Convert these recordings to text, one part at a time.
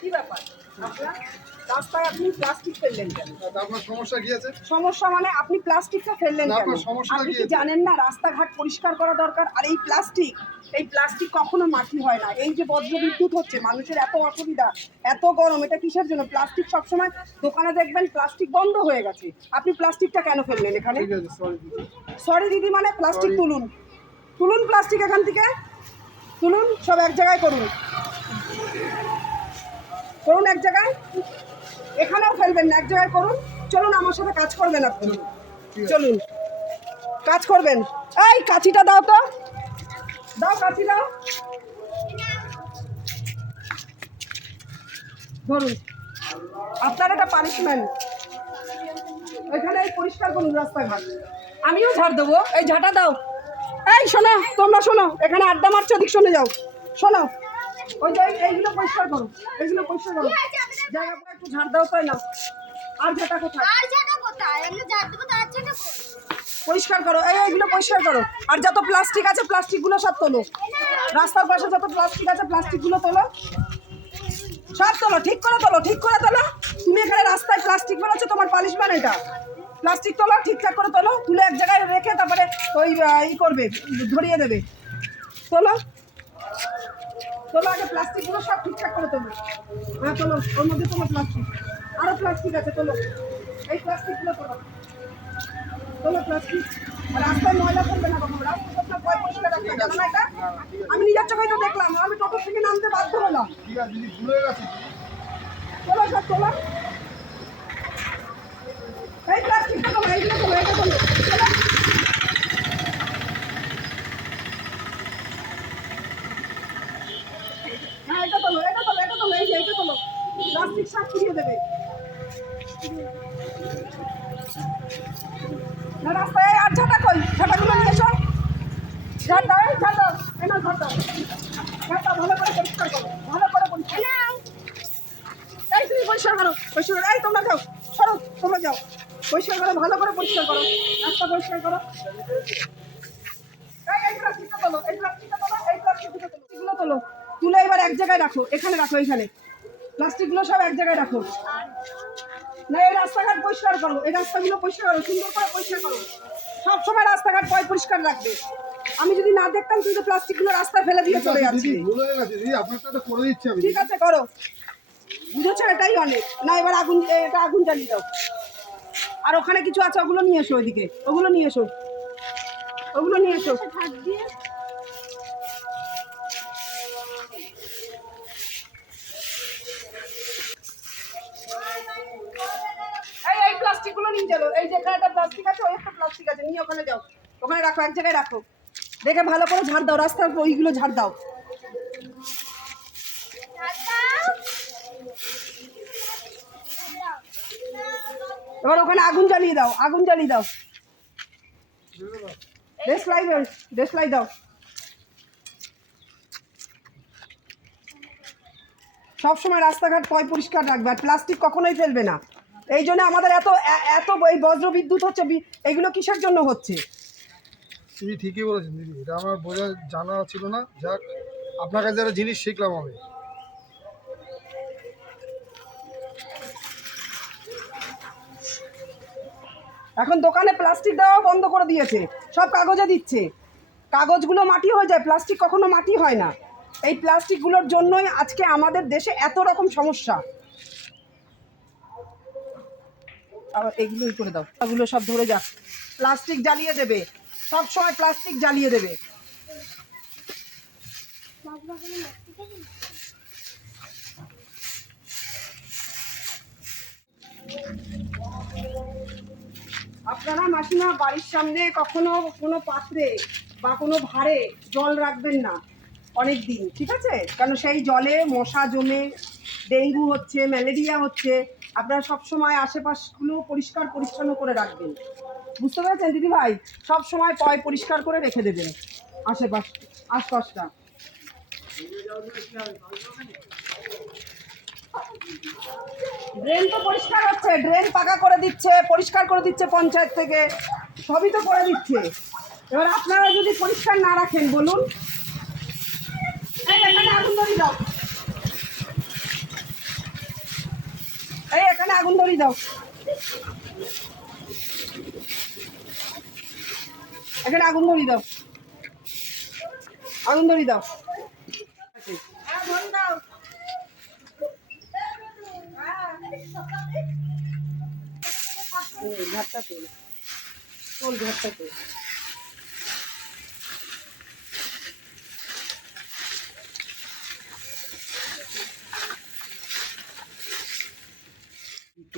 কি ব্যাপার? আপনার রাস্তায় আপনি প্লাস্টিক ফেললেন কেন? আপনার সমস্যা কি আছে? সমস্যা মানে আপনি প্লাস্টিকটা ফেললেন কেন? আপনি কি জানেন না রাস্তাঘাট পরিষ্কার করা দরকার? আর এই প্লাস্টিক এই প্লাস্টিক কখনো মাটি হয় না। এই যে বজ্র বিদ্যুৎ হচ্ছে মানুষের এত অসুবিধা এত গরম এটা কিসের জন্য? প্লাস্টিক সবসময় দোকানে দেখবেন প্লাস্টিক বন্ধ হয়ে গেছে। আপনি প্লাস্টিকটা কেন ফেললেন এখানে? সরি দিদি। মানে প্লাস্টিক তুলুন। তুলুন প্লাস্টিক এখান থেকে। তুলুন সব এক জায়গায় করুন। করুন এক জায়গায়। এখানেও ফেলবেন না এক জায়গায় করুন। চলুন আমার সাথে কাজ করবেন আপনি। চলুন কাজ করবেন। এই কাঁচিটা দাও তো। দাও কাঁচি দাও। ধরুন। আপনার এটা পানিশমেন্ট এখানে এই পরিষ্কার করুন রাস্তাঘাট। আমিও ঝাড় দেবো। এই ঝাঁটা দাও। এই শোনো তোমরা শোনো। এখানে আড্ডা মারছো ওদিক শোনে যাও। শোনো। ওই যে এইগুলো পরিষ্কার করো। এইগুলো পরিষ্কার করো। জায়গা পুরো একটু ঝাড় দাও তাই না? আর ঝাঁটা কোথায়? আর যেটা কোথায়? আমরা যার দেবো তার পরিষ্কার করো। এই এইগুলো পরিষ্কার করো। আর যত প্লাস্টিক আছে প্লাস্টিকগুলো সব তোলো। রাস্তার পাশে যত প্লাস্টিক আছে প্লাস্টিকগুলো তোলো। সব তোলো ঠিক করে তোলো ঠিক করে তোলো। তুমি এখানে রাস্তায় প্লাস্টিক বেরোচ্ছে তোমার পালিশমেন্ট এটা। প্লাস্টিক তোলো ঠিকঠাক করে তোলো। তুলে এক জায়গায় রেখে তারপরে ওই ই করবে ধরিয়ে দেবে। তোলো। তোলো আগে প্লাস্টিকগুলো সব ঠিকঠাক করে তোলো। হ্যাঁ তোলো ওর মধ্যে তোলো প্লাস্টিক আরও প্লাস্টিক আছে, তোলো। এই প্লাস্টিকগুলো তোলো। তোলো প্লাস্টিক রাস্তায় ময়লা করবে না কখনো। রাস্তা পয় পরিষ্কার রাখবে না এটা? আমি নিজের চোখেই তো দেখলাম। আমি টোটো থেকে নামতে বাধ্য হলাম। তোলো সব তোলো। এই প্লাস্টিকটা তোলো এইগুলো তোলো এটা তোলো তোলো। হ্যাঁ এটা তোলো এটা তোলো এটা তোলো এই যে এটা তোলো ফিরিয়ে দেবে। না আর এই ভালো করে পরিষ্কার করো, ভালো করে তুমি পরিষ্কার করো, পরিষ্কার এই, তোমরা যাও তোমরা যাও। পরিষ্কার করো, ভালো করে পরিষ্কার করো। রাস্তা পরিষ্কার করো। এই তুলে এবার এক জায়গায় রাখো, এখানে রাখো এখানে প্লাস্টিকগুলো সব এক জায়গায় রাখো। না এই রাস্তাঘাট পরিষ্কার করো। এই রাস্তাগুলো পরিষ্কার করো সুন্দর করে পরিষ্কার করো। সবসময় রাস্তাঘাট পয় পরিষ্কার রাখবে। আমি যদি না দেখতাম তুই তো প্লাস্টিকগুলো রাস্তায় ফেলে দিয়ে চলে যাচ্ছি। ঠিক আছে করো। বুঝেছ এটাই অনেক। না এবার আগুন এটা আগুন জ্বালিয়ে দাও আর ওখানে কিছু আছে ওগুলো নিয়ে এসো ওইদিকে। ওগুলো নিয়ে এসো। ওগুলো নিয়ে এসো। এই যে এখানে একটা প্লাস্টিক আছে, ওই একটা প্লাস্টিক আছে। নিয়ে ওখানে যাও। ওখানে রাখো, এক জায়গায় রাখো। দেখে ভালো করে ঝাড় দাও, রাস্তার ওইগুলো ঝাড় দাও। এবার ওখানে আগুন জ্বালিয়ে দাও, আগুন জ্বালিয়ে দাও। দেশলাই দেশলাই দাও। সবসময় রাস্তাঘাট পয় পরিষ্কার রাখবে, আর প্লাস্টিক কখনোই ফেলবে না। এই জন্য আমাদের এত এত এই বজ্র বিদ্যুৎ হচ্ছে এগুলো কিসের জন্য হচ্ছে? দিদি ঠিকই বলেছেন দিদি এটা আমার বোঝা জানা ছিল না। যাক আপনার কাছে একটা জিনিস শিখলাম আমি। এখন দোকানে প্লাস্টিক দেওয়া বন্ধ করে দিয়েছে সব কাগজে দিচ্ছে। কাগজগুলো মাটি হয়ে যায় প্লাস্টিক কখনো মাটি হয় না। এই প্লাস্টিকগুলোর জন্যই আজকে আমাদের দেশে এত রকম সমস্যা। আবার এগুলোই করে দাও। এগুলো সব ধরে যাক। প্লাস্টিক জ্বালিয়ে দেবে। সব সময় প্লাস্টিক জ্বালিয়ে দেবে। আপনারা মাসিমা, বাড়ির সামনে কখনো কোনো পাত্রে বা কোনো ভারে জল রাখবেন না অনেক দিন ঠিক আছে? কারণ সেই জলে মশা জমে, ডেঙ্গু হচ্ছে, ম্যালেরিয়া হচ্ছে আপনারা সব সময় আশেপাশগুলো পরিষ্কার, পরিচ্ছন্ন করে রাখবেন। বুঝতে পেরেছেন, দিদি ভাই? সব সময় পয় পরিষ্কার করে রেখে দেবেন আশেপাশ, আশপাশটা। ড্রেন তো পরিষ্কার হচ্ছে ড্রেন পাকা করে দিচ্ছে, পরিষ্কার করে দিচ্ছে পঞ্চায়েত থেকে। সবই তো করে দিচ্ছে। এবার আপনারা যদি পরিষ্কার না রাখেন, বলুন। এখানে আগুন আগুন ধরিয়ে দাও। এখানে আগুন ধরিয়ে দাও। আগুন ধরিয়ে দাও। ঘাটটা তোল। তোল ঘাটটা তোল।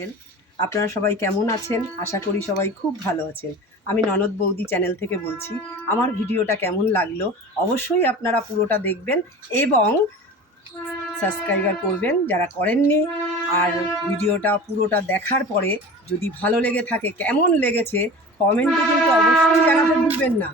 বিকেল আপনারা সবাই কেমন আছেন? আশা করি সবাই খুব ভালো আছেন। আমি ননদ বৌদি চ্যানেল থেকে বলছি, আমার ভিডিওটা কেমন লাগল অবশ্যই আপনারা পুরোটা দেখবেন এবং সাবস্ক্রাইবার করবেন যারা করেননি। আর ভিডিওটা পুরোটা দেখার পরে যদি ভালো লেগে থাকে, কেমন লেগেছে, কমেন্টে কিন্তু অবশ্যই জানাতে ভুলবেন না।